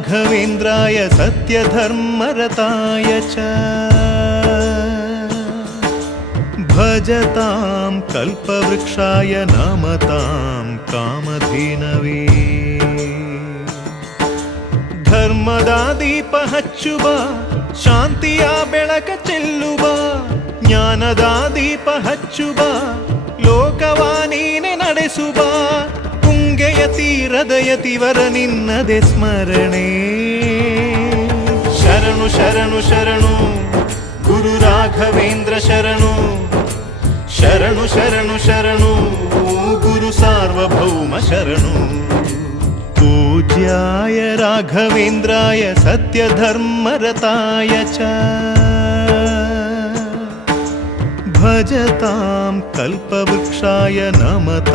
राघवेन्द्राय सत्यधर्मरताय च भजतां कल्पवृक्षाय नमतां कामधेनवे ಧರ್ಮದ ದೀಪ ಹಚ್ಚುವ ಶಾಂತಿಯ ಬೆಳಕ ಚೆಲ್ಲುವ ಜ್ಞಾನದ ದೀಪ ಹಚ್ಚುವ ಲೋಕವ ನೀನೆ ನಡೆಸುವ ತುಂಗೆಯ ತೀರದ ಯತಿವರ ನಿನ್ನದೆ ಸ್ಮರಣೆ ಶರಣು ಶರಣು ಶರಣು ಗುರು ರಾಘವೇಂದ್ರ ಶರಣು ಶರಣು ಶರಣು ಶರಣು ಗುರು ಸಾರ್ವಭೌಮ ಶರಣು पूज्याय राघवेन्द्राय सत्यधर्मरताय च भजतां कल्पवृक्षाय नमताम्